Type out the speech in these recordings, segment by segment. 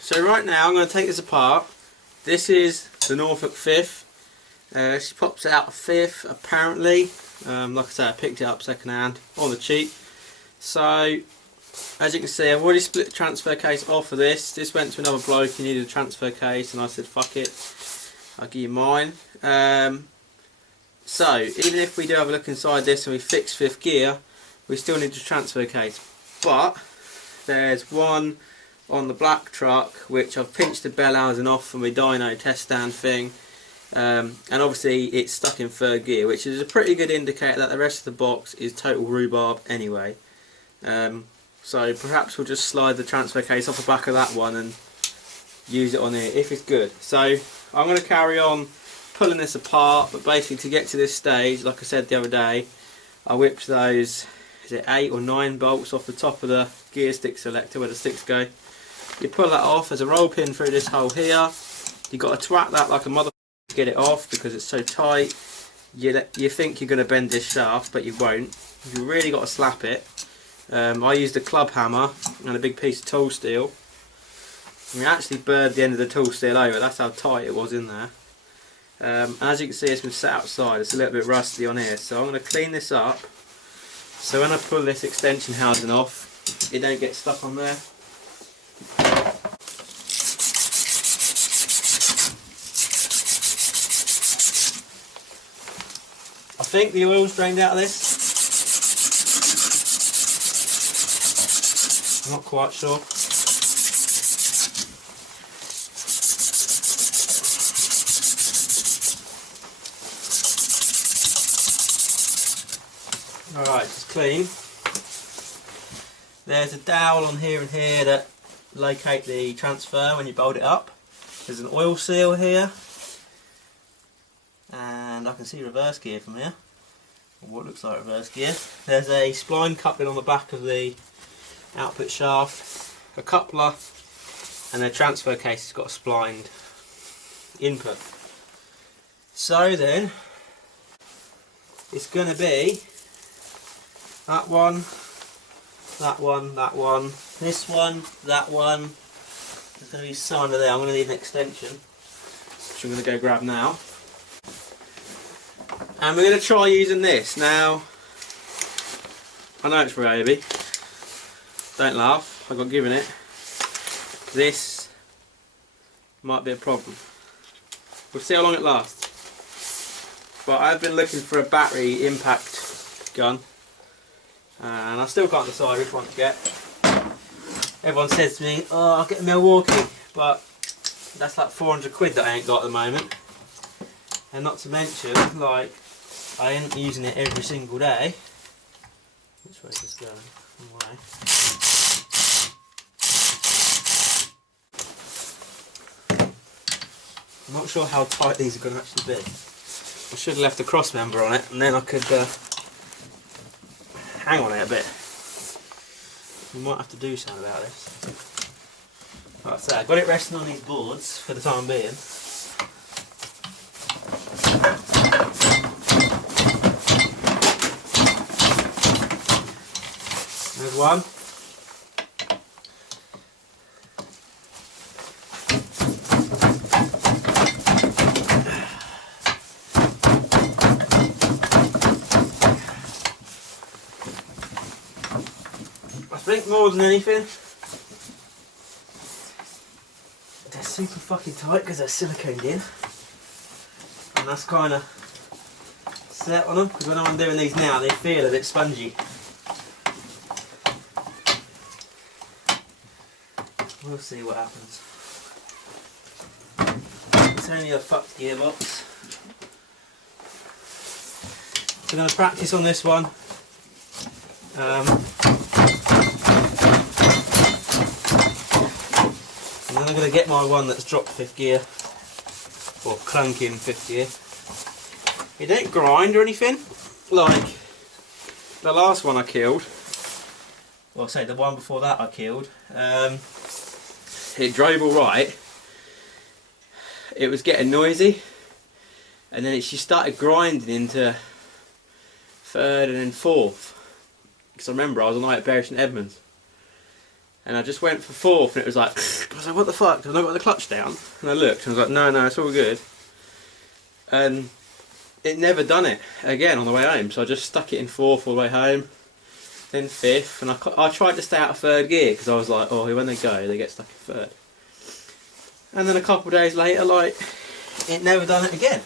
So right now I'm going to take this apart. This is the Norfolk 5th. She pops out a 5th apparently. Like I said, I picked it up second hand on the cheap. So as you can see, I've already split the transfer case off of this. This went to another bloke who needed a transfer case, and I said fuck it, I'll give you mine. So even if we do have a look inside this and we fix 5th gear, we still need the transfer case. But there's one on the black truck which I've pinched the bell housing off from my dyno test stand thing, and obviously it's stuck in 3rd gear, which is a pretty good indicator that the rest of the box is total rhubarb anyway. So perhaps we'll just slide the transfer case off the back of that one and use it on here if it's good. So I'm going to carry on pulling this apart, but basically to get to this stage, like I said the other day, I whipped those, is it 8 or 9 bolts off the top of the gear stick selector where the sticks go. You pull that off, there's a roll pin through this hole here. You've got to twat that like a mother to get it off because it's so tight. You think you're going to bend this shaft, but you won't. You really got to slap it. I used a club hammer and a big piece of tool steel. And we actually burred the end of the tool steel over, that's how tight it was in there. As you can see, it's been set outside, it's a little bit rusty on here, so I'm going to clean this up so when I pull this extension housing off, it don't get stuck on there. I think the oil's drained out of this. I'm not quite sure. Alright, it's clean. There's a dowel on here and here that locate the transfer when you bolt it up. There's an oil seal here. And I can see reverse gear from here. Or what looks like reverse gear. There's a spline coupling on the back of the output shaft. A coupler. And the transfer case has got a splined input. So then, it's going to be that one, that one, that one, this one, that one. There's going to be some under there. I'm going to need an extension, which I'm going to go grab now. And we're going to try using this. Now, I know it's Ryobi. Don't laugh, I got given it. This might be a problem. We'll see how long it lasts. But I've been looking for a battery impact gun. And I still can't decide which one to get. Everyone says to me, oh, I'll get a Milwaukee, but that's like 400 quid that I ain't got at the moment. And not to mention, like, I ain't using it every single day. Which way is this going? Wrong way. I'm not sure how tight these are going to actually be. I should have left a cross member on it, and then I could hang on it a bit. We might have to do something about this. Like I say, I've got it resting on these boards for the time being. There's one. I think more than anything, they're super fucking tight because they're siliconed in, and that's kind of set on them, because when I'm doing these now they feel a bit spongy. We'll see what happens. It's only a fucked gearbox. So I'm going to practice on this one. And then I'm going to get my one that's dropped 5th gear, or clunky in 5th gear. It don't grind or anything, like the last one I killed, well say the one before that I killed, it drove alright, it was getting noisy, and then she started grinding into 3rd and then 4th, because I remember I was on night at Bury St Edmunds. and I just went for fourth, and it was like, I was like, what the fuck, have I not got the clutch down? And I looked, and I was like, no, it's all good. And it never done it again on the way home, so I just stuck it in fourth all the way home, then fifth, and I tried to stay out of third gear, because I was like, oh, when they go, they get stuck in third. And then a couple of days later, like, it never done it again.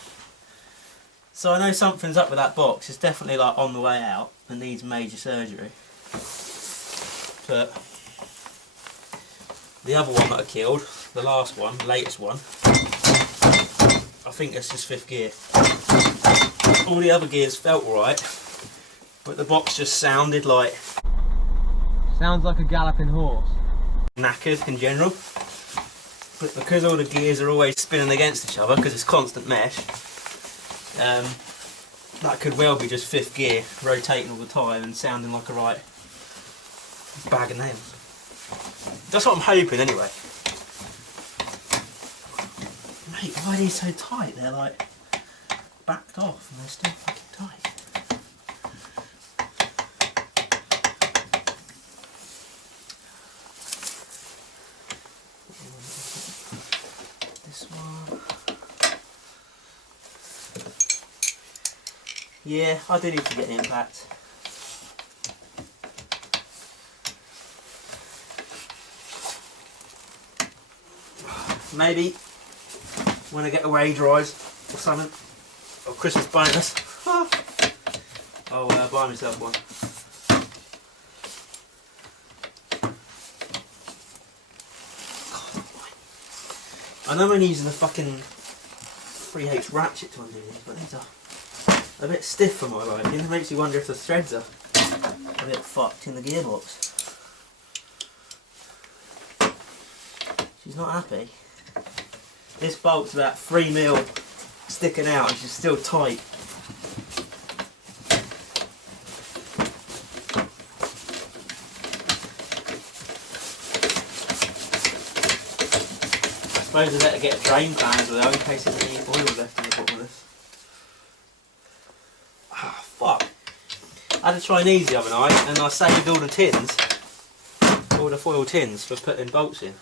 So I know something's up with that box. It's definitely like on the way out and needs major surgery. But the other one that I killed, the last one, the latest one, I think it's just fifth gear. All the other gears felt alright, but the box just sounded like... sounds like a galloping horse. Knackered in general. But because all the gears are always spinning against each other, because it's constant mesh, that could well be just fifth gear, rotating all the time and sounding like a right bag of nails. That's what I'm hoping anyway. Mate, why are these so tight? They're like backed off and they're still fucking tight. This one. Yeah, I do need to get an impact. Maybe when I get away drives or something, or Christmas bonus, I'll buy myself one. I know I'm only using a fucking 3H ratchet to undo these, but these are a bit stiff for my liking. It makes you wonder if the threads are a bit fucked in the gearbox. She's not happy. This bolt's about 3mm sticking out and she's still tight. I suppose I better get a drain pan as well in case there's any oil left in the bottom of this. Ah, fuck. I had to try an easy the other night and I saved all the tins, all the foil tins for putting bolts in.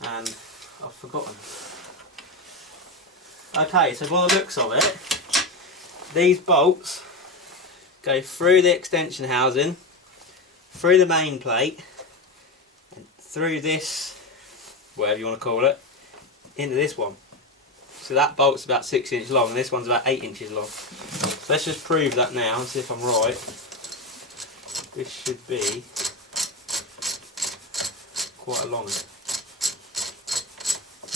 And I've forgotten. Okay, so by the looks of it, these bolts go through the extension housing, through the main plate, and through this, whatever you want to call it, into this one. So that bolt's about 6 inches long and this one's about 8 inches long. So let's just prove that now and see if I'm right. This should be quite a long one.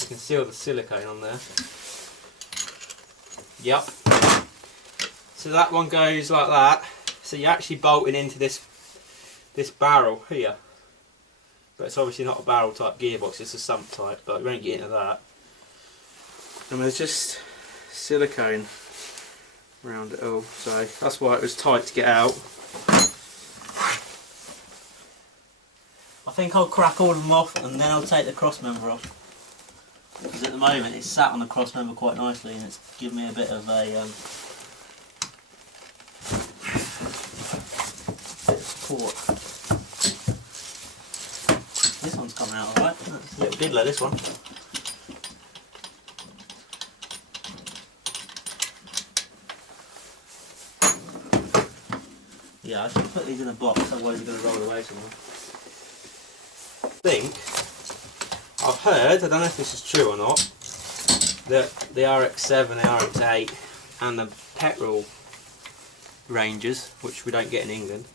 You can see all the silicone on there. Yep. So that one goes like that. So you're actually bolting into this barrel here. But it's obviously not a barrel type gearbox, it's a sump type, but we won't get into that. And there's just silicone around it all, so that's why it was tight to get out. I think I'll crack all of them off and then I'll take the cross member off. Because at the moment it's sat on the cross member quite nicely and it's given me a bit of a support. This one's coming out alright. That's a little diddler, this one. Yeah, I should put these in a box, otherwise you're going to roll away somewhere. I think I've heard, I don't know if this is true or not, that the RX-7, the RX-8 and the petrol ranges, which we don't get in England,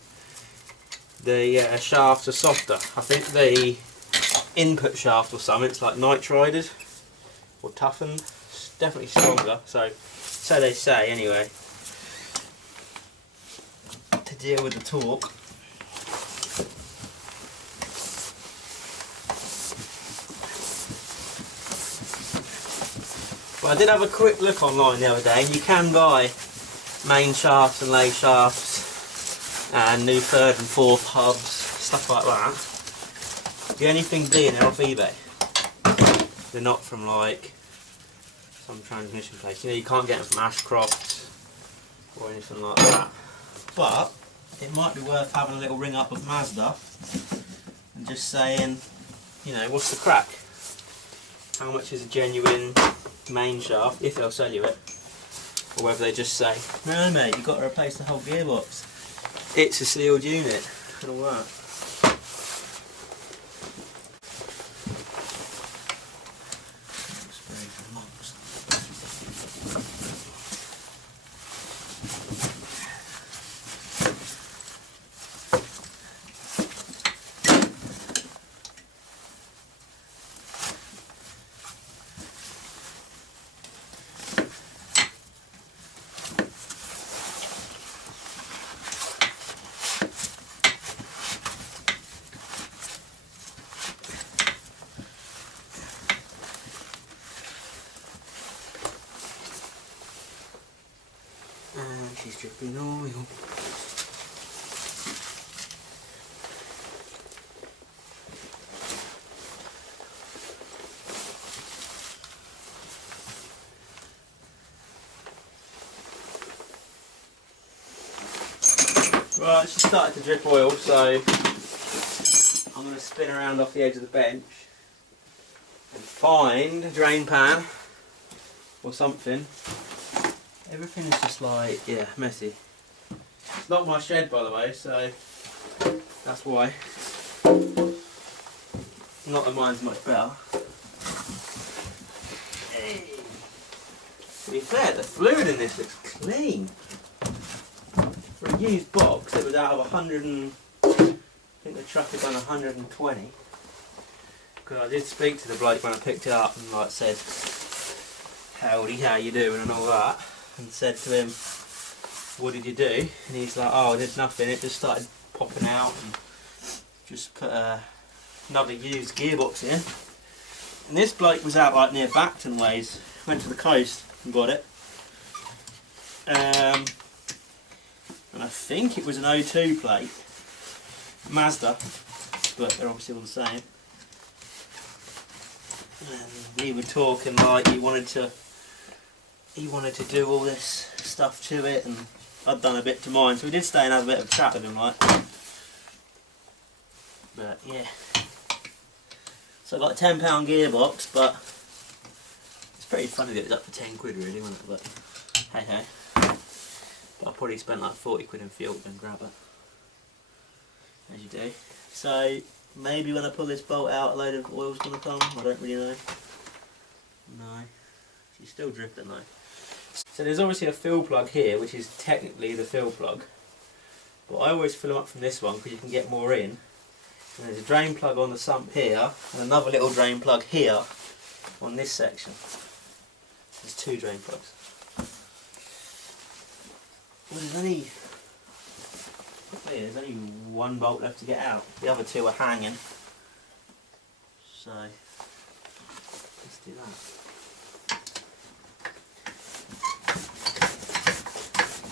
the shafts are softer. I think the input shaft or something, it's like nitrided or toughened. It's definitely stronger, so they say anyway, to deal with the torque. But I did have a quick look online the other day and you can buy main shafts and lay shafts and new third and fourth hubs, stuff like that. The only thing being they're off eBay. They're not from like some transmission place. You know, you can't get them from Ashcroft or anything like that. But it might be worth having a little ring up of Mazda and just saying, you know, what's the crack? How much is a genuine main shaft, if they'll sell you it, or whether they just say, no mate, you've got to replace the whole gearbox. It's a sealed unit and all that. And she's dripping oil. Right, she started to drip oil, so I'm going to spin around off the edge of the bench and find a drain pan or something. Everything is just like, yeah, messy. It's not my shed, by the way, so that's why. Not that mine's much better. Hey. To be fair, the fluid in this looks clean. For a used box, it was out of 100 and, I think the truck had done 120. Because I did speak to the bloke when I picked it up and like said, howdy, how you doing and all that. And said to him, what did you do? And he's like, oh, I did nothing, it just started popping out and just put another used gearbox in. And this bloke was out like near Bacton ways, went to the coast and got it. And I think it was an O2 plate, Mazda, but they're obviously all the same. And we were talking like he wanted to do all this stuff to it, and I'd done a bit to mine, so we did stay and have a bit of a chat with him, like. But yeah, so I got a £10 gearbox, but it's pretty funny that it was up for 10 quid really, wasn't it? But hey hey. But I probably spent like 40 quid in fuel and grab it, as you do. So maybe when I pull this bolt out, a load of oil's going to come. I don't really know. No, she's still dripping though. So there's obviously a fill plug here, which is technically the fill plug. But I always fill them up from this one because you can get more in. And there's a drain plug on the sump here, and another little drain plug here on this section. There's two drain plugs. Well, there's only one bolt left to get out. The other two are hanging. So let's do that.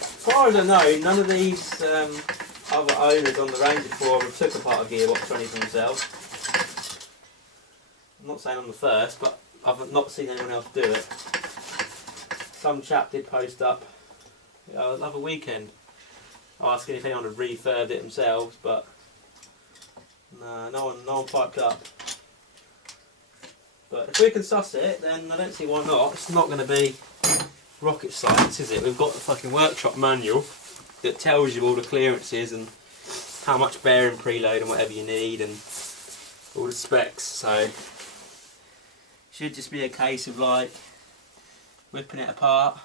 As far as I know, none of these other owners on the Ranger before took apart a gearbox or anything themselves. I'm not saying I'm the first, but I've not seen anyone else do it. Some chap did post up the other weekend asking if anyone had refurbed it themselves, but no one piped up. But if we can suss it, then I don't see why not. It's not going to be rocket science, is it? We've got the fucking workshop manual that tells you all the clearances and how much bearing preload and whatever you need and all the specs, so it should just be a case of like whipping it apart,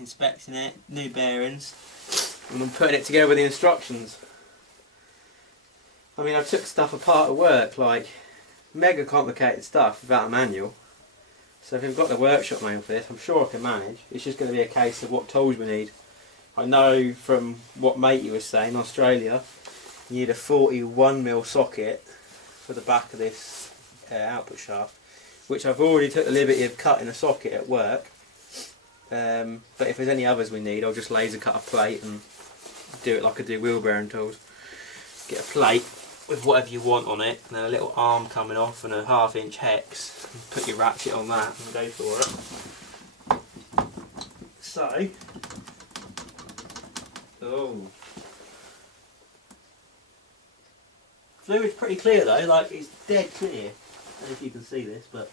inspecting it, new bearings, and then putting it together with the instructions. I mean, I took stuff apart at work, like mega complicated stuff without a manual. So if we've got the workshop manual for this, I'm sure I can manage. It's just going to be a case of what tools we need. I know from what matey was saying, Australia, you need a 41mm socket for the back of this output shaft, which I've already took the liberty of cutting a socket at work. But if there's any others we need, I'll just laser cut a plate and do it like I do wheel bearing tools. Get a plate with whatever you want on it, and then a little arm coming off and a 1/2 inch hex, and put your ratchet on that and go for it. So, oh, Fluid's pretty clear though, like it's dead clear. I don't know if you can see this, but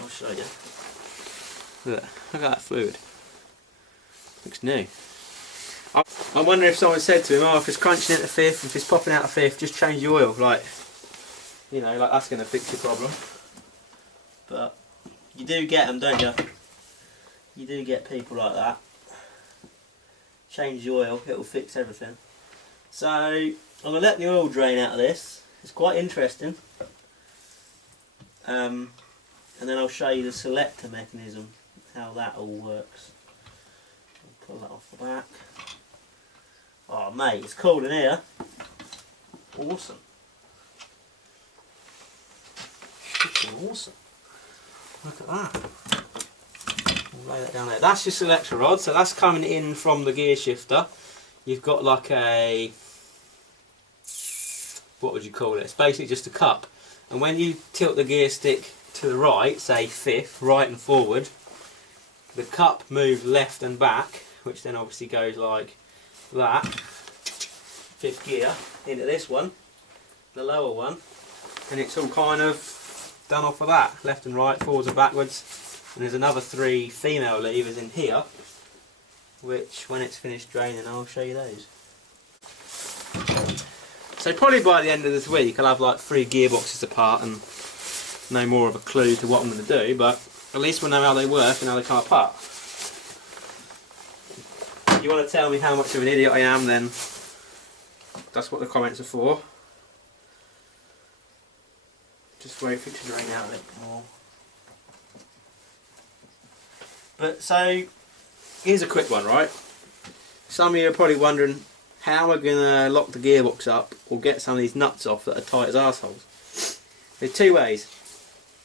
I'll show you. Look at that fluid. Looks new. I wonder if someone said to him, oh, if it's crunching into fifth, if it's popping out of fifth, just change the oil. Like, you know, like that's going to fix your problem. But you do get them, don't you? You do get people like that. Change the oil, it will fix everything. So I'm going to let the oil drain out of this. It's quite interesting. And then I'll show you the selector mechanism, how that all works. I'll pull that off the back. Oh mate, it's cool in here. Awesome. Freaking awesome. Look at that. We'll lay that down there. That's your selector rod, so that's coming in from the gear shifter. You've got like a, what would you call it? It's basically just a cup. And when you tilt the gear stick to the right, say fifth, right and forward, the cup moves left and back, which then obviously goes like that, fifth gear, into this one, the lower one, and it's all kind of done off of that, left and right, forwards and backwards. And there's another 3 female levers in here, which when it's finished draining I'll show you those. So probably by the end of this week I'll have like 3 gearboxes apart and no more of a clue to what I'm going to do, but at least we'll know how they work and how they come apart. If you want to tell me how much of an idiot I am, then that's what the comments are for. Just wait for it to drain out a bit more. But so, here's a quick one, right? Some of you are probably wondering, how am I going to lock the gearbox up or get some of these nuts off that are tight as arseholes? There's 2 ways.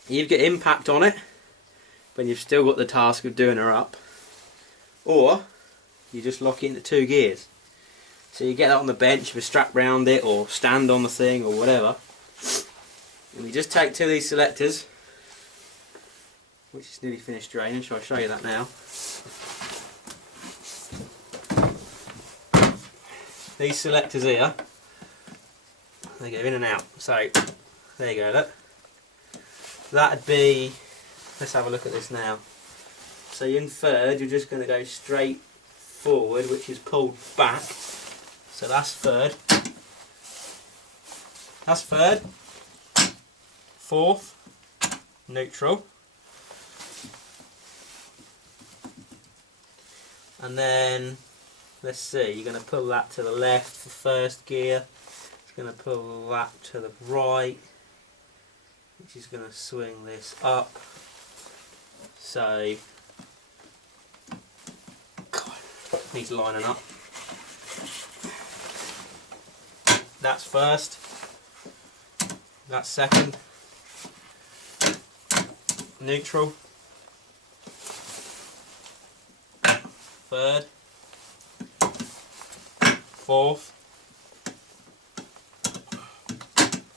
You get impact on it, when you've still got the task of doing her up, or you just lock it into 2 gears. So you get that on the bench with a strap round it, or stand on the thing, or whatever. And you just take 2 of these selectors, which is nearly finished draining, so I'll show you that now. These selectors here, they go in and out. So, there you go, look. That'd be, let's have a look at this now. So in third, you're just going to go straight forward, which is pulled back. So that's third. That's third. Fourth, neutral. And then, let's see, you're going to pull that to the left for first gear. It's going to pull that to the right, which is going to swing this up. So, God, needs lining up. That's first. That's second. Neutral. Third. Fourth.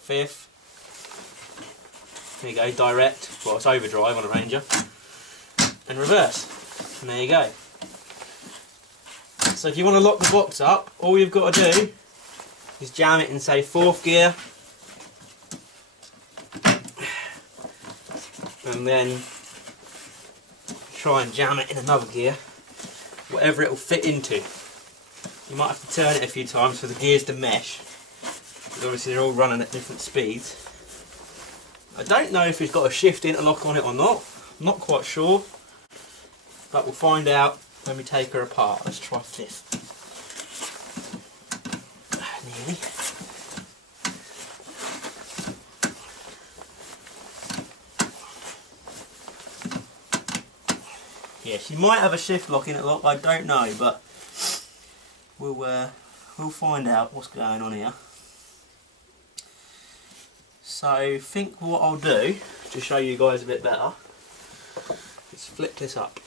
Fifth. There you go, direct. Well, it's overdrive on a Ranger. And reverse. And there you go. So if you want to lock the box up, all you've got to do is jam it in, say, 4th gear. And then try and jam it in another gear, whatever it will fit into. You might have to turn it a few times for the gears to mesh, because obviously they're all running at different speeds. I don't know if it's got a shift interlock on it or not, I'm not quite sure, but we'll find out when we take her apart. Let's try 5th. Nearly. Yeah, she might have a shift lock in it, I don't know, but we'll find out what's going on here. So I think what I'll do, to show you guys a bit better, is flip this up.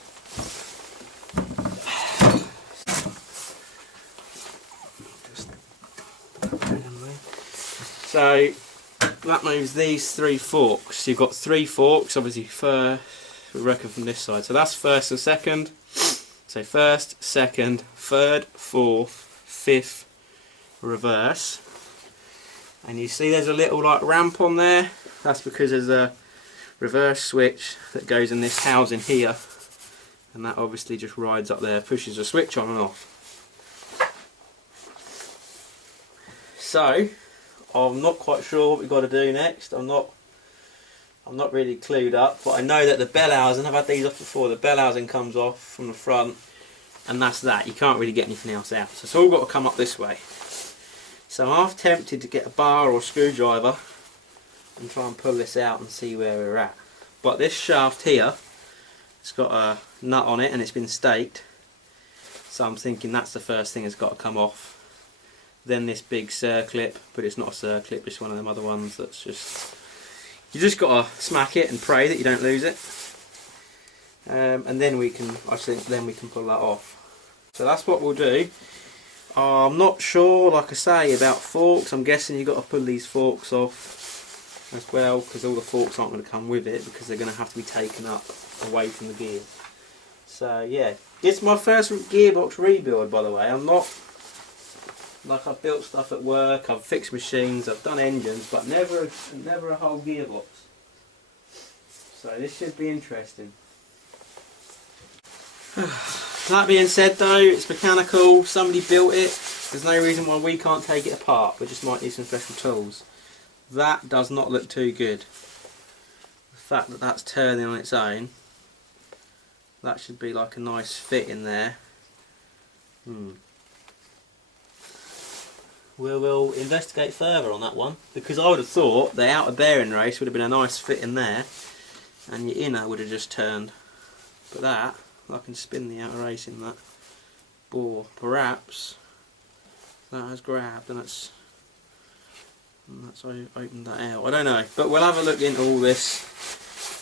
So that moves these 3 forks. You've got 3 forks, obviously first, we reckon from this side. So that's first and second. So first, second, third, fourth, fifth, reverse. and you see there's a little like ramp on there. That's because there's a reverse switch that goes in this housing here, and that obviously just rides up there, pushes the switch on and off. So I'm not quite sure what we've got to do next. I'm not really clued up, but I know that the bell housing, I've had these off before, the bell housing comes off from the front, and that's that. You can't really get anything else out, so it's all got to come up this way. So I'm half tempted to get a bar or a screwdriver and try and pull this out and see where we're at. But this shaft here, it's got a nut on it and it's been staked, so I'm thinking that's the first thing that's got to come off. Then this big circlip, but it's not a circlip, it's one of them other ones that's just, you just got to smack it and pray that you don't lose it. And then we can, I think then we can pull that off. So that's what we'll do. I'm not sure, like I say, about forks. I'm guessing you've got to pull these forks off as well, because all the forks aren't going to come with it, because they're going to have to be taken up away from the gears. So yeah, it's my first gearbox rebuild, by the way. I'm not, like, I've built stuff at work, I've fixed machines, I've done engines, but never a whole gearbox. So this should be interesting. That being said though, it's mechanical, somebody built it, there's no reason why we can't take it apart, we just might need some special tools. That does not look too good. The fact that that's turning on its own, that should be like a nice fit in there. We'll investigate further on that one, because I would have thought the outer bearing race would have been a nice fit in there and your inner would have just turned, but that, I can spin the outer race in that bore, perhaps that has grabbed and that's opened that out. I don't know, but we'll have a look into all this.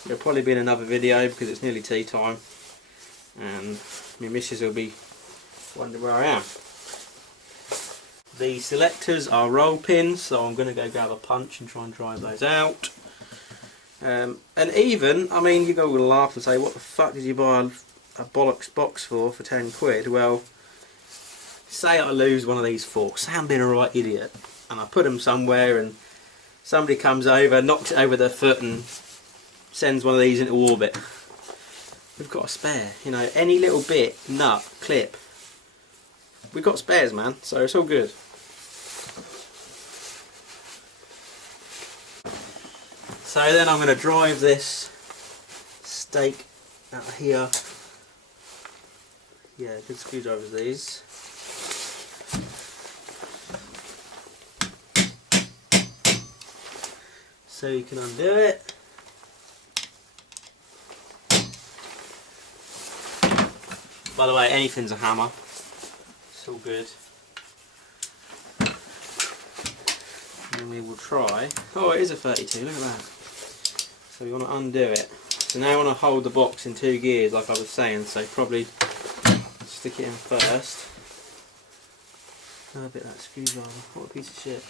There'll probably be in another video because it's nearly tea time and my missus will be wondering where I am. The selectors are roll pins, so I'm going to go grab a punch and try and drive those out. And even, I mean, you go with a laugh and say, what the fuck did you buy a bollocks box for 10 quid? Well, say I lose one of these forks, say I'm being a right idiot, and I put them somewhere and somebody comes over, knocks it over their foot and sends one of these into orbit. We've got a spare, you know, any little bit, nut, clip, we've got spares, man, so it's all good. So then I'm going to drive this stake out of here. Yeah, good screwdrivers these. So you can undo it. By the way, anything's a hammer. It's all good. And we will try. Oh, it is a 32, look at that. So we want to undo it. So now I want to hold the box in 2 gears like I was saying, so probably stick it in first. Oh, a bit of that screwdriver, what a piece of shit.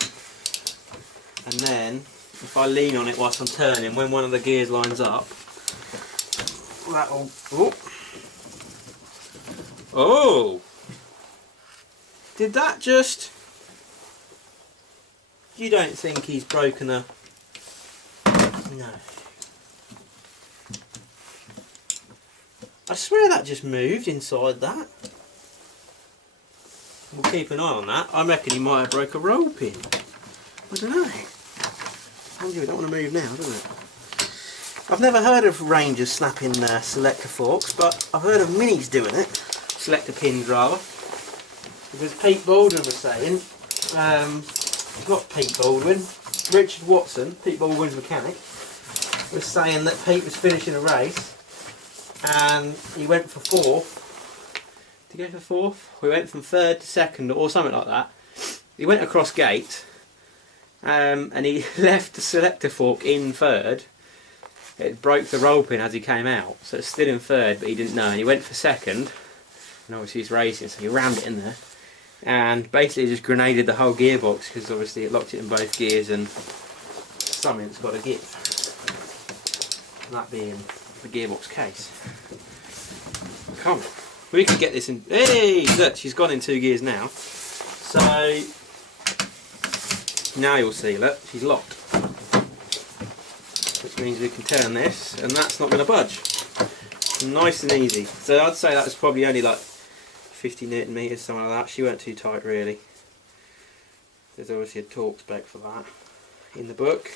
And then, if I lean on it whilst I'm turning, when one of the gears lines up, that'll... Oh! Did that just... You don't think he's broken a... No. I swear that just moved inside that. We'll keep an eye on that. I reckon he might have broke a roll pin. I don't know. Andrew, we don't want to move now, does it? I've never heard of Rangers snapping selector forks, but I've heard of Minis doing it. Selector pins, rather. Because Pete Baldwin was saying, not Pete Baldwin, Richard Watson, Pete Baldwin's mechanic, was saying that Pete was finishing a race and he went for 4th. Did he go for 4th? We went from 3rd to 2nd or something like that. He went across gate and he left the selector fork in 3rd. It broke the roll pin as he came out, so it's still in 3rd, but he didn't know, and he went for 2nd, and obviously he's racing, so he rammed it in there and basically just grenaded the whole gearbox, because obviously it locked it in both gears and something's got to give, that being the gearbox case. Come on, we can get this in. Hey, look, she's gone in 2 gears now, so Now you'll see, look, she's locked. Which means we can turn this and that's not going to budge. Nice and easy. So I'd say that was probably only like 50 Newton meters, something like that. She weren't too tight really. There's obviously a torque spec for that in the book.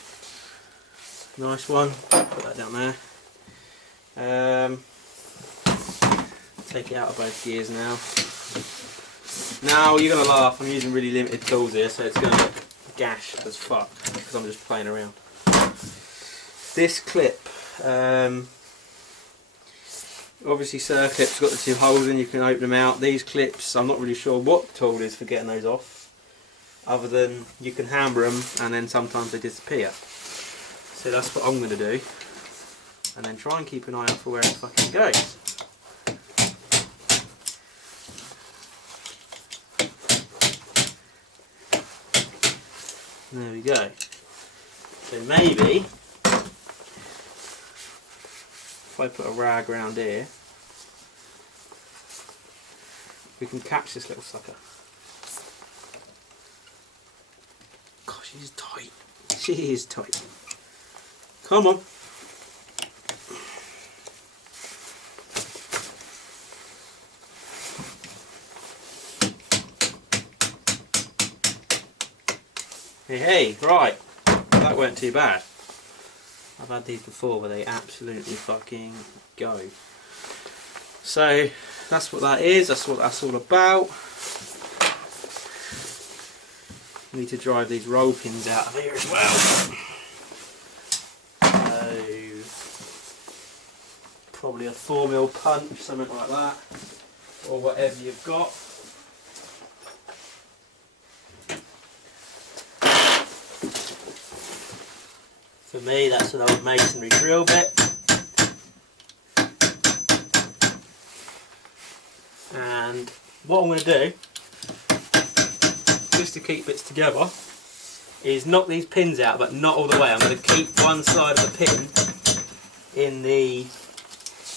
Nice one. Put that down there. Take it out of both gears now. Now you're going to laugh, I'm using really limited tools here, so it's going to look gash as fuck because I'm just playing around. This clip, obviously circlip's got the two holes in, you can open them out. These clips, I'm not really sure what the tool is for getting those off, other than you can hammer them and then sometimes they disappear. So that's what I'm going to do, and then try and keep an eye out for where it fucking goes. There we go. So maybe if I put a rag around here, we can catch this little sucker. Gosh, she's tight. She is tight. Come on. Hey, right, that weren't too bad. I've had these before where they absolutely fucking go. So that's what that is, that's what that's all about. We need to drive these roll pins out of here as well. So probably a 4mm punch, something like that, or whatever you've got. For me, that's an old masonry drill bit. And what I'm going to do, just to keep bits together, is knock these pins out, but not all the way. I'm going to keep one side of the pin in the,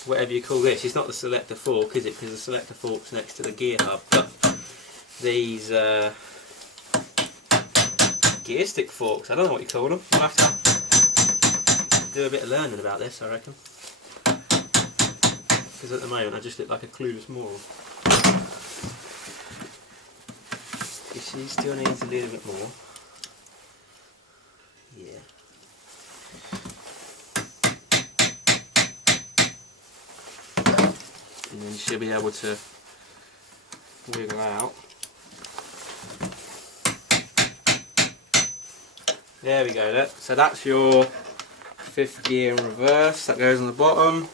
whatever you call this. It's not the selector fork, is it? Because the selector fork's next to the gear hub. But these gear stick forks, I don't know what you call them. We'll have to do a bit of learning about this, I reckon, because at the moment I just look like a clueless moron. She still needs a little bit more. Yeah. And then she'll be able to wiggle out. There we go, look. So that's your 5th gear in reverse, that goes on the bottom.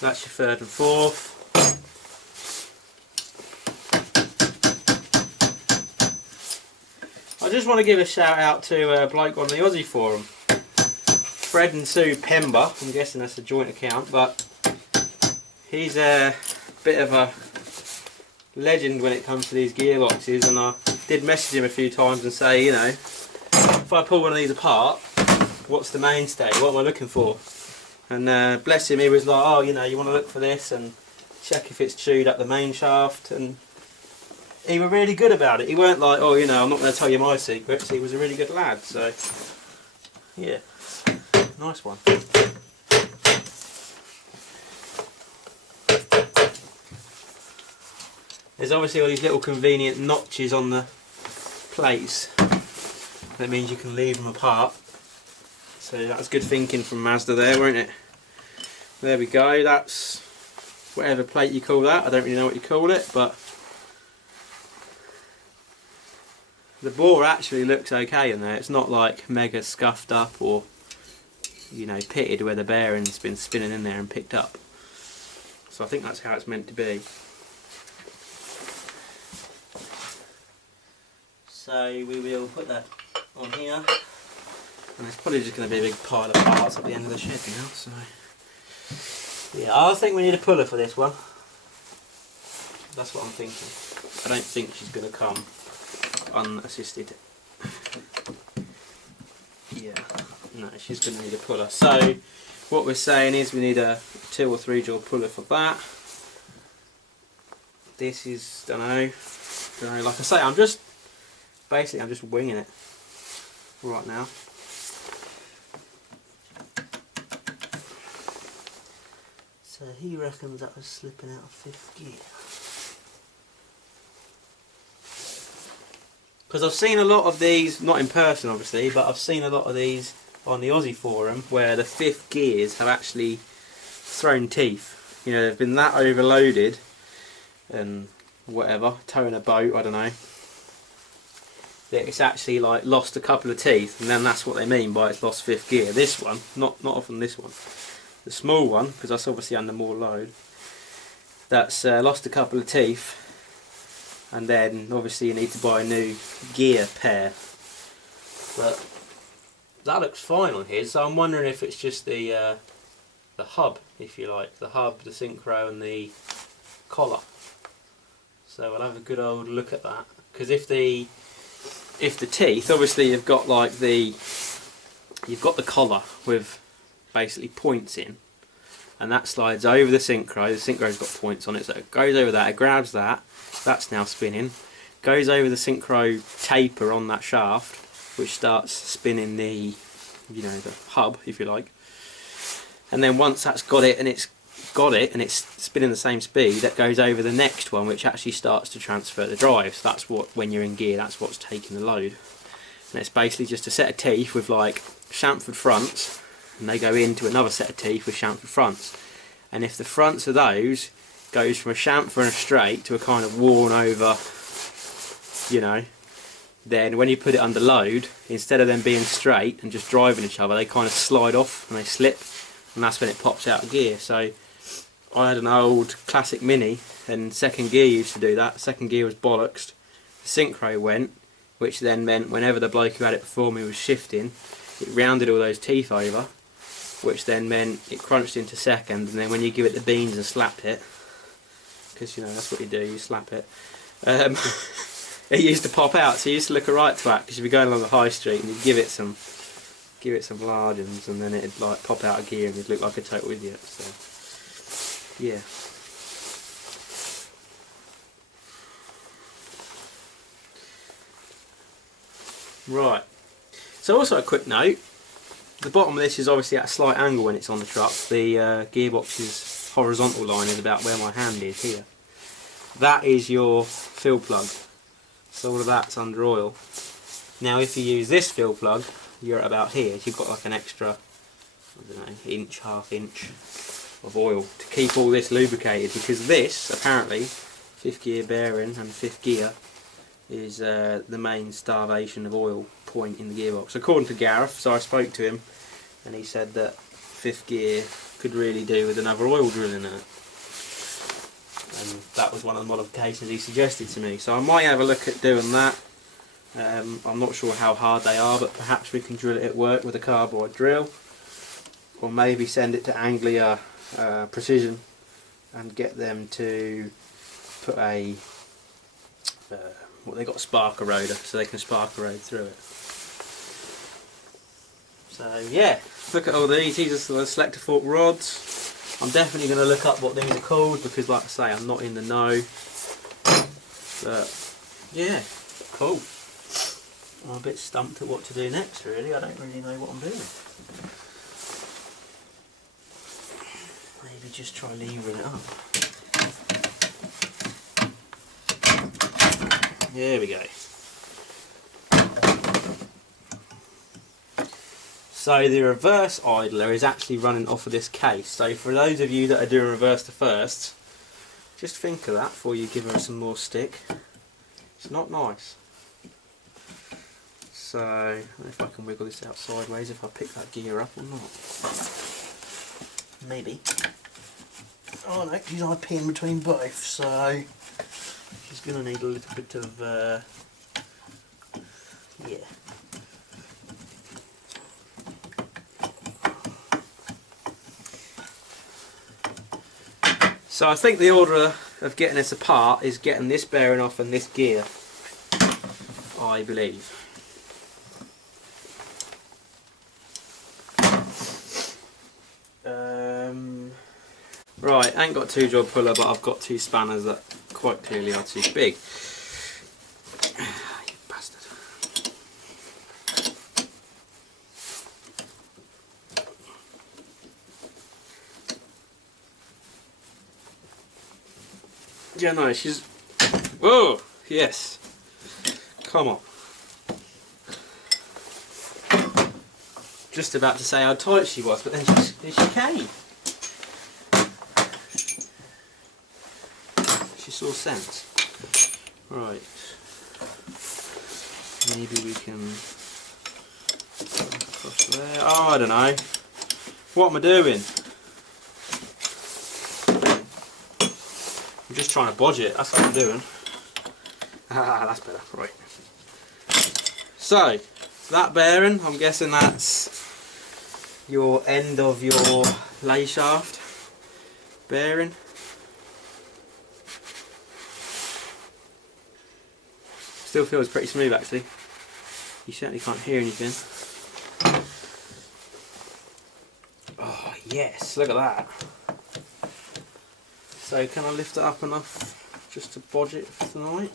That's your 3rd and 4th. I just want to give a shout out to a bloke on the Aussie forum, Fred and Sue Pember. I'm guessing that's a joint account, but he's a bit of a legend when it comes to these gearboxes, and I did message him a few times and say, you know, if I pull one of these apart, what's the mainstay, what am I looking for? And bless him, he was like, oh, you know, you want to look for this and check if it's chewed up the main shaft, and he was really good about it. He weren't like, oh, you know, I'm not going to tell you my secrets. He was a really good lad, so yeah, nice one. There's obviously all these little convenient notches on the plates. That means you can leave them apart. So that's good thinking from Mazda there, weren't it? There we go, that's whatever plate you call that. I don't really know what you call it, but the bore actually looks okay in there. It's not like mega scuffed up or, you know, pitted where the bearing's been spinning in there and picked up. So I think that's how it's meant to be. So we will put that on here, and it's probably just going to be a big pile of parts at the end of the shed now. So yeah, I think we need a puller for this one. That's what I'm thinking. I don't think she's going to come unassisted. Yeah, no, she's going to need a puller. So what we're saying is we need a 2 or 3 jaw puller for that. this is, don't know, like I say, I'm just winging it right now. So he reckons that was slipping out of 5th gear. Because I've seen a lot of these, not in person obviously, but I've seen a lot of these on the Aussie forum where the 5th gears have actually thrown teeth. You know, they've been that overloaded and whatever, towing a boat, I don't know, that it's actually like lost a couple of teeth, and then that's what they mean by it's lost 5th gear. This one, not often this one. The small one, because that's obviously under more load, that's lost a couple of teeth, and then obviously you need to buy a new gear pair. But that looks fine on his, so I'm wondering if it's just the hub, if you like, the hub, the synchro, and the collar. So we'll have a good old look at that, because if the teeth, obviously you've got like the collar with basically points in, and that slides over the synchro's got points on it, so it goes over that, it grabs that, that's now spinning, goes over the synchro taper on that shaft, which starts spinning the, you know, the hub, if you like, and then once that's got it and it's spinning the same speed, that goes over the next one, which actually starts to transfer the drive. So that's what, when you're in gear, that's what's taking the load, and it's basically just a set of teeth with like chamfered fronts, and they go into another set of teeth with chamfered fronts, and if the fronts of those goes from a chamfer and a straight to a kind of worn over, you know, then when you put it under load, instead of them being straight and just driving each other, they kind of slide off and they slip, and that's when it pops out of gear. So I had an old classic Mini, and 2nd gear used to do that. 2nd gear was bollocks. The synchro went, which then meant whenever the bloke who had it before me was shifting, it rounded all those teeth over, which then meant it crunched into 2nd, and then when you give it the beans and slap it, because you know that's what you do, you slap it, it used to pop out. So you used to look a right twat, because you'd be going along the high street and you'd give it some largens, and then it'd like pop out of gear and you'd look like a total idiot. So yeah. Right. So also a quick note, the bottom of this is obviously at a slight angle when it's on the truck. The gearbox's horizontal line is about where my hand is here. That is your fill plug. So all of that's under oil. Now if you use this fill plug, you're at about here. You've got like an extra, I don't know, inch, half inch of oil to keep all this lubricated, because this, apparently, 5th gear bearing and 5th gear is the main starvation of oil point in the gearbox, according to Gareth. So I spoke to him and he said that 5th gear could really do with another oil drill in it, and that was one of the modifications he suggested to me. So I might have a look at doing that. I'm not sure how hard they are, but perhaps we can drill it at work with a carbide drill, or maybe send it to Anglia Precision and get them to put a they got a spark eroder, so they can spark erode through it. So yeah, look at all these. These are the selector fork rods. I'm definitely going to look up what these are called, because like I say, I'm not in the know. But yeah, cool. I'm a bit stumped at what to do next, really. I don't really know what I'm doing. Maybe just try levering it up. There we go. So the reverse idler is actually running off of this case. So for those of you that are doing reverse to first, just think of that before you give her some more stick. It's not nice. So I don't know if I can wiggle this out sideways, if I pick that gear up or not. Maybe. Oh no, she's IP in between both, so she's going to need a little bit of yeah. So I think the order of getting this apart is getting this bearing off and this gear, I believe. Right, I ain't got 2-job puller, but I've got 2 spanners that quite clearly are too big. You bastard. Yeah, no, she's... Whoa! Yes. Come on. Just about to say how tight she was, but then she came. She saw sense. Right. Maybe we can... Across there. Oh, I don't know. What am I doing? I'm just trying to bodge it. That's what I'm doing. Ah, that's better. Right. So, that bearing, I'm guessing that's your end of your lay shaft bearing. Still feels pretty smooth actually. You certainly can't hear anything. Oh yes, look at that. So can I lift it up enough just to bodge it for tonight?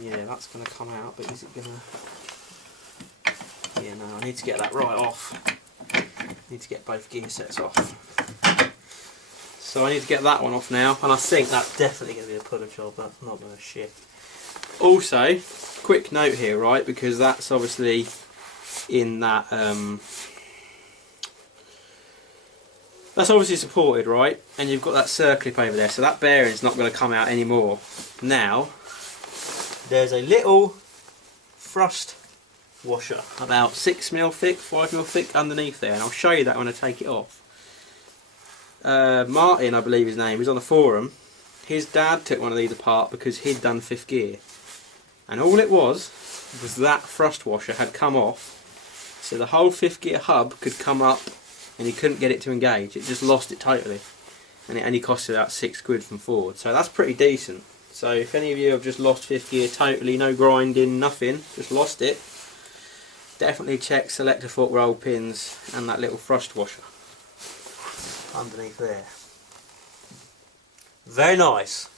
Yeah, that's going to come out, but is it going to... Yeah, no, I need to get that right off. I need to get both gear sets off. So I need to get that one off now, and I think that's definitely going to be a puller job, that's not going to shift. Also, quick note here, right, because that's obviously in that... that's obviously supported, right, and you've got that circlip over there, so that bearing's not going to come out anymore. Now, there's a little thrust washer about 6mm thick, 5mm thick underneath there, and I'll show you that when I take it off. Martin, I believe his name, he's on the forum. His dad took one of these apart because he'd done 5th gear, and all it was that thrust washer had come off, so the whole 5th gear hub could come up and he couldn't get it to engage. It just lost it totally, and it only costed about £6 from Ford, so that's pretty decent. So if any of you have just lost 5th gear totally, no grinding, nothing, just lost it, definitely check selector foot roll pins and that little thrust washer underneath there. Very nice.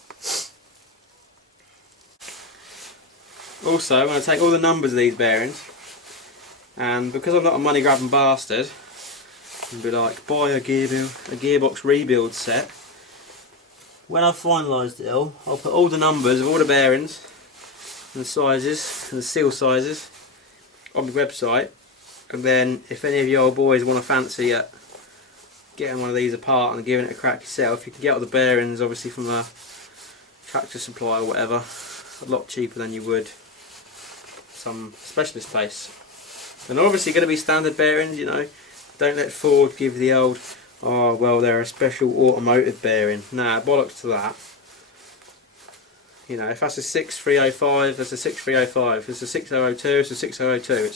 Also, I'm going to take all the numbers of these bearings, and because I'm not a money grabbing bastard, and be like, buy a gearbox rebuild set. When I've finalised it all, I'll put all the numbers of all the bearings and the sizes and the seal sizes on the website, and then if any of you old boys want to fancy it, getting one of these apart and giving it a crack yourself, you can get all the bearings obviously from a tractor supply or whatever, a lot cheaper than you would some specialist place. And they're obviously going to be standard bearings, you know. Don't let Ford give the old, oh well they're a special automotive bearing. Nah, bollocks to that. You know, if that's a 6305, that's a 6305. If it's a 6002, it's a 6002.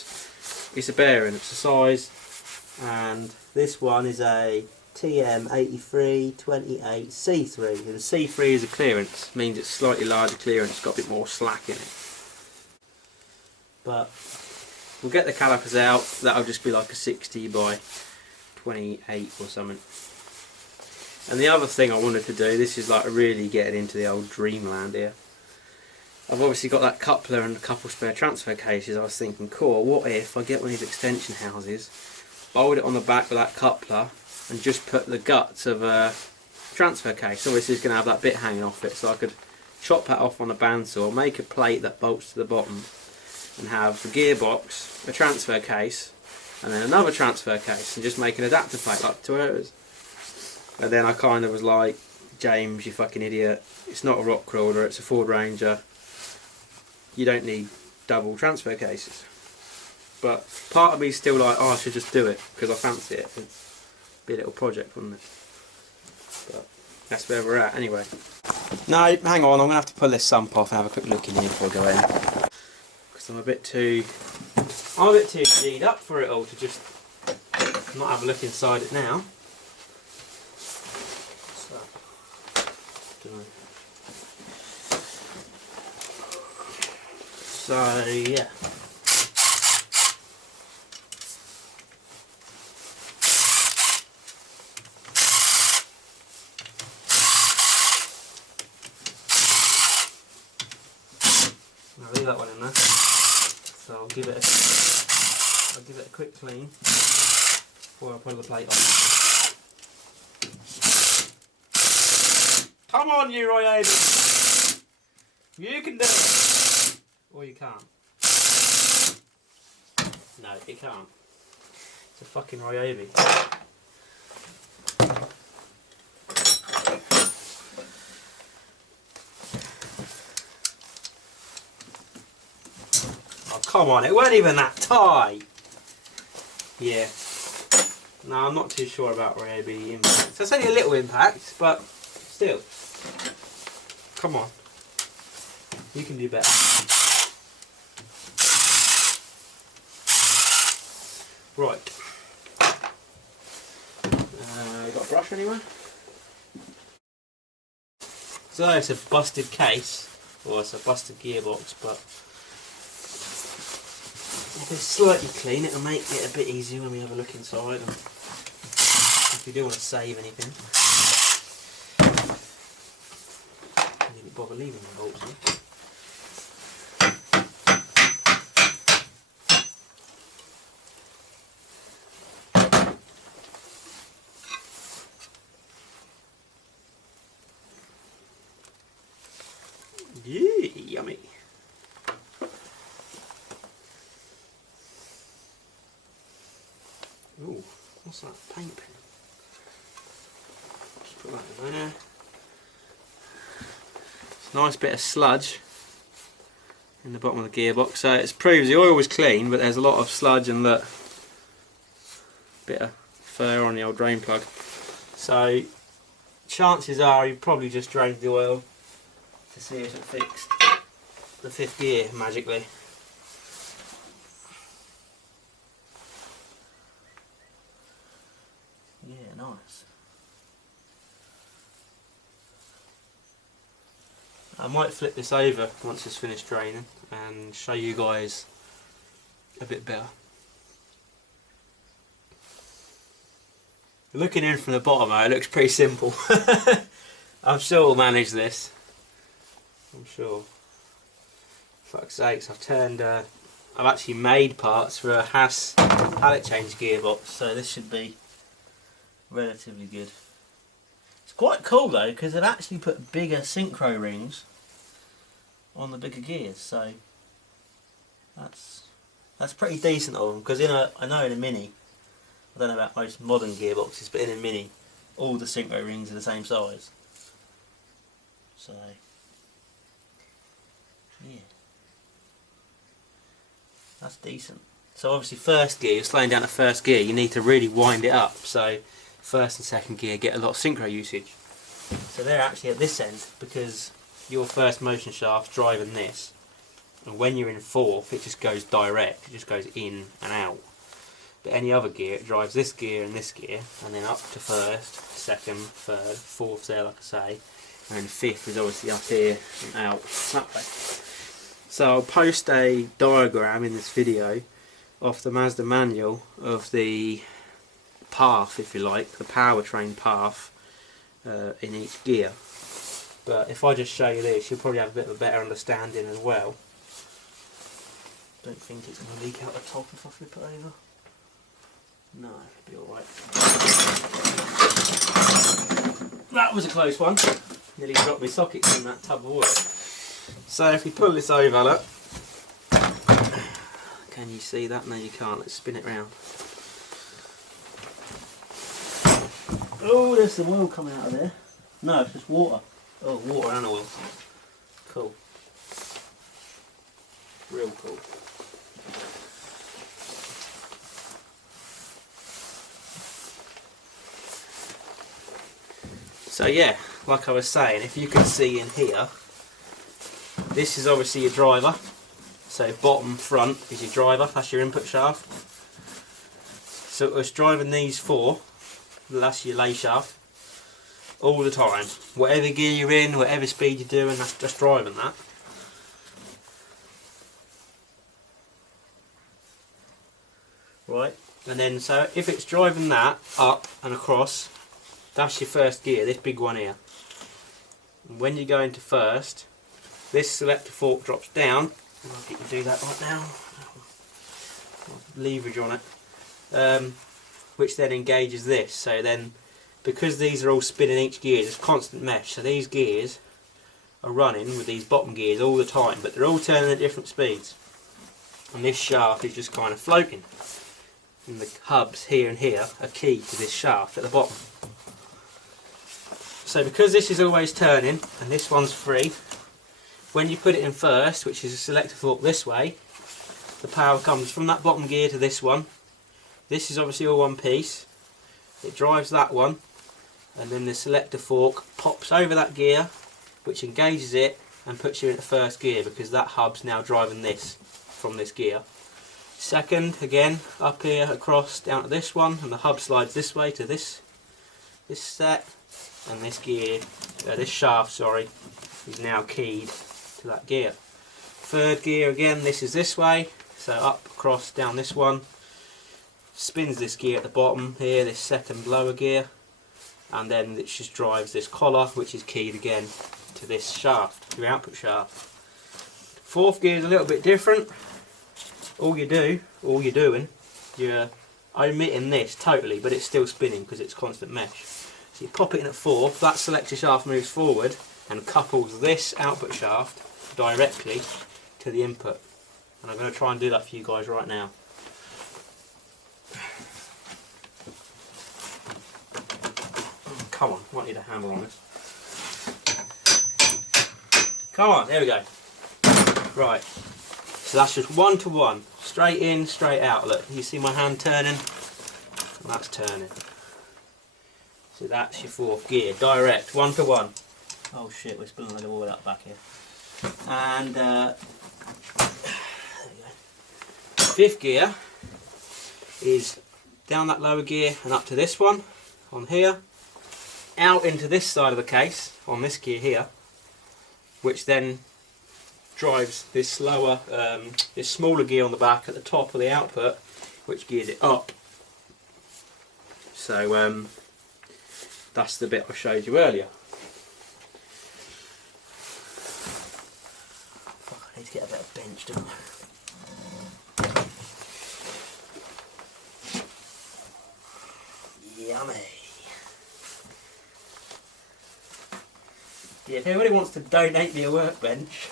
It's a bearing, it's a size. And this one is a TM8328C3. And C3 is a clearance, means it's slightly larger clearance, it's got a bit more slack in it. But we'll get the calipers out, that'll just be like a 60 by 28 or something. And the other thing I wanted to do, this is like really getting into the old dreamland here. I've obviously got that coupler and a couple spare transfer cases. I was thinking, cool, what if I get one of these extension houses, bolt it on the back with that coupler and just put the guts of a transfer case. Obviously it's going to have that bit hanging off it, so I could chop that off on a bandsaw, make a plate that bolts to the bottom, and have the gearbox, a transfer case, and then another transfer case, and just make an adapter plate like Toyotas. And then I kind of was like, James, you fucking idiot, it's not a rock crawler, it's a Ford Ranger, you don't need double transfer cases. But part of me is still like, oh, I should just do it because I fancy it. It'd be a little project, wouldn't it? But that's where we're at anyway. No, hang on, I'm going to have to pull this sump off and have a quick look in here before I go in. Because I'm a bit too G'd up for it all to just not have a look inside it now. So, dunno. So yeah. I'll leave that one in there. So I'll give it a quick clean before I put the plate on. Come on, you Roy Aiden! You can do it! Or you can't. No, you can't. It's a fucking Ryobi. Oh, come on, it weren't even that tight. Yeah. No, I'm not too sure about Ryobi impact. So it's only a little impact, but still. Come on. You can do better. Right. You got a brush anywhere? So it's a busted case, or it's a busted gearbox, but if it's slightly clean it'll make it a bit easier when we have a look inside, and if you do want to save anything. I didn't bother leaving the bolts in. Yeah, yummy. Ooh, what's that? Paint pen. Just put that in there. It's a nice bit of sludge in the bottom of the gearbox. So it proves the oil was clean, but there's a lot of sludge and look, bit of fur on the old drain plug. So chances are you probably just drained the oil to see if it fixed the fifth gear magically. Yeah, nice. I might flip this over once it's finished draining and show you guys a bit better. Looking in from the bottom, it looks pretty simple. I'm sure we'll manage this. I'm sure. Fuck's sakes, I've actually made parts for a Haas pallet change gearbox, so this should be relatively good. It's quite cool though, because they've actually put bigger synchro rings on the bigger gears, so that's pretty decent of them, because I know in a Mini, I don't know about most modern gearboxes, but in a Mini, all the synchro rings are the same size. So yeah, that's decent. So obviously first gear, you're slowing down to first gear, you need to really wind it up. So first and second gear get a lot of synchro usage. So they're actually at this end because your first motion shaft's driving this. And when you're in fourth, it just goes direct, it just goes in and out. But any other gear, it drives this gear and then up to first, second, third, fourth's there like I say. And then fifth is obviously up here and out that way. So I'll post a diagram in this video off the Mazda manual of the path, if you like, the powertrain path in each gear. But if I just show you this, you'll probably have a bit of a better understanding as well. Don't think it's going to leak out the top if I flip it over. No, it'll be alright. That was a close one. Nearly dropped my sockets in that tub of oil. So if we pull this over, look. Can you see that? No, you can't. Let's spin it round. Oh, there's some oil coming out of there. No, it's just water. Oh, water and oil. Cool. Real cool. So yeah, like I was saying, if you can see in here, this is obviously your driver. So bottom, front is your driver, that's your input shaft. So it's driving these four, that's your lay shaft, all the time. Whatever gear you're in, whatever speed you're doing, that's just driving that. Right, and then so if it's driving that up and across, that's your first gear, this big one here. And when you go into first, this selector fork drops down. If you can do that right now. Leverage on it, which then engages this. So then, because these are all spinning each gear, there's constant mesh. So these gears are running with these bottom gears all the time, but they're all turning at different speeds. And this shaft is just kind of floating. And the hubs here and here are key to this shaft at the bottom. So because this is always turning and this one's free, when you put it in first, which is a selector fork this way, the power comes from that bottom gear to this one. This is obviously all one piece. It drives that one, and then the selector fork pops over that gear, which engages it and puts you into first gear, because that hub's now driving this from this gear. Second, again, up here, across, down to this one, and the hub slides this way to this set, and this gear, this shaft, sorry, is now keyed to that gear. Third gear, again, this is this way, so up, across, down this one, spins this gear at the bottom here, this second lower gear, and then it just drives this collar, which is keyed again to this shaft, your output shaft. Fourth gear is a little bit different. All you're doing, you're omitting this totally, but it's still spinning because it's constant mesh. So you pop it in at fourth, that selector shaft moves forward and couples this output shaft directly to the input. And I'm going to try and do that for you guys right now. Come on, I want you to hammer on this. Come on, there we go. Right, so that's just 1 to 1, straight in, straight out. Look, you see my hand turning? And that's turning. So that's your fourth gear, direct, 1 to 1. Oh shit, we're spilling a little oil out back here. And there we go. Fifth gear is down that lower gear and up to this one, on here, out into this side of the case, on this gear here, which then drives this slower, this smaller gear on the back at the top of the output, which gears it up. So that's the bit I showed you earlier. Fuck, I need to get a better bench, don't I? Yummy. Yeah, if anybody wants to donate me a workbench,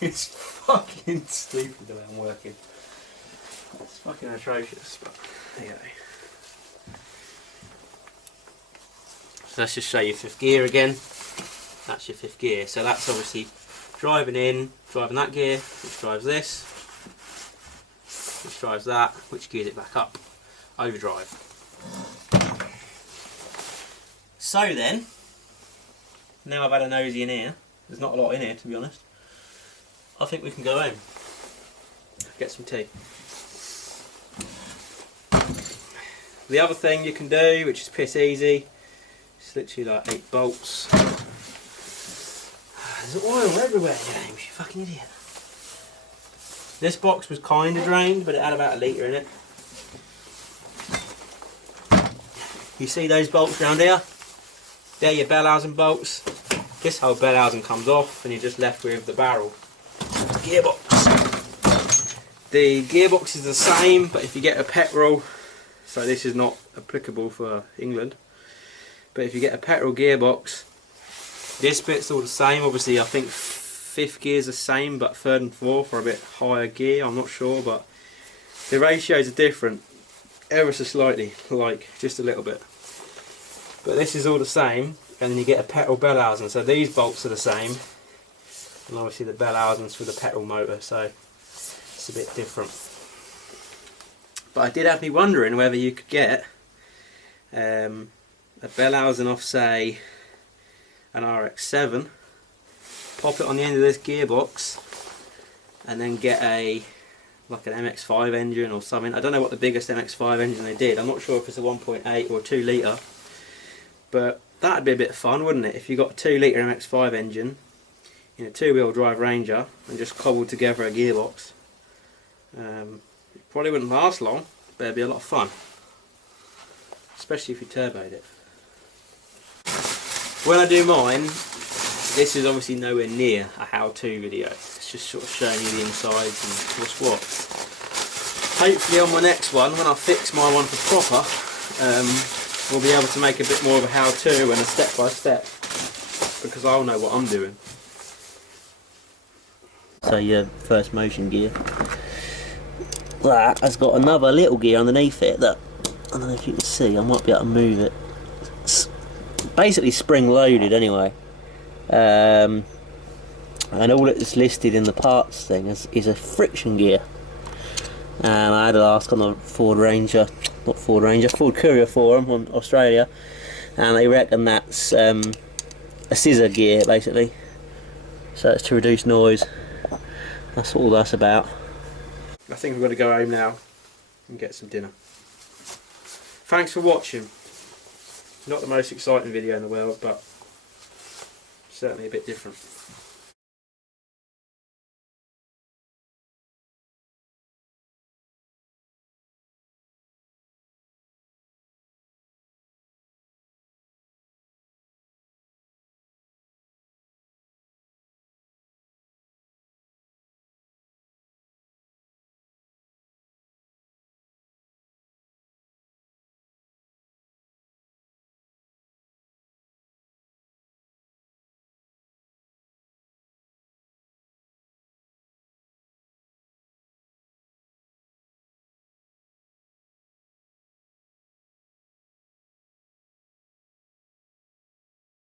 it's fucking stupid the way I'm working. It's fucking atrocious, but there you go. So let's just show you fifth gear again. That's your fifth gear. So that's obviously driving in, driving that gear, which drives this, which drives that, which gears it back up. Overdrive. So then, now I've had a nosy in here, there's not a lot in here to be honest, I think we can go home, get some tea. The other thing you can do, which is piss easy, it's literally like 8 bolts. There's oil everywhere, James, you fucking idiot. This box was kind of drained, but it had about 1 litre in it. You see those bolts around here? They're your bell housing bolts. This whole bell housing comes off and you're just left with the barrel. Gearbox. The gearbox is the same, but if you get a petrol, so this is not applicable for England, but if you get a petrol gearbox, this bit's all the same. Obviously I think fifth gear's the same, but third and fourth are a bit higher gear, I'm not sure, but the ratios are different ever so slightly, like just a little bit. But this is all the same, and then you get a petrol bell housing, so these bolts are the same, and obviously the bell housing's for the petrol motor, so it's a bit different. But I did have me wondering whether you could get a bell housing off, say, an RX-7, pop it on the end of this gearbox, and then get like an MX-5 engine or something. I don't know what the biggest MX-5 engine they did. I'm not sure if it's a 1.8 or a 2 litre, but that'd be a bit of fun, wouldn't it? If you got a 2 litre MX-5 engine in a 2-wheel drive Ranger and just cobbled together a gearbox. It probably wouldn't last long, but it'd be a lot of fun, especially if you turboed it. When I do mine, this is obviously nowhere near a how-to video. It's just sort of showing you the insides and what's what. Hopefully on my next one, when I fix my one for proper, we'll be able to make a bit more of a how-to and a step-by-step, because I'll know what I'm doing. So your first motion gear, that has got another little gear underneath it that, I don't know if you can see, I might be able to move it. It's basically spring loaded anyway, and all that's listed in the parts thing is a friction gear. And I had to ask on the Ford Courier forum on Australia, and they reckon that's a scissor gear basically, so it's to reduce noise. That's all that's about. I think we've got to go home now and get some dinner. Thanks for watching. Not the most exciting video in the world, but certainly a bit different.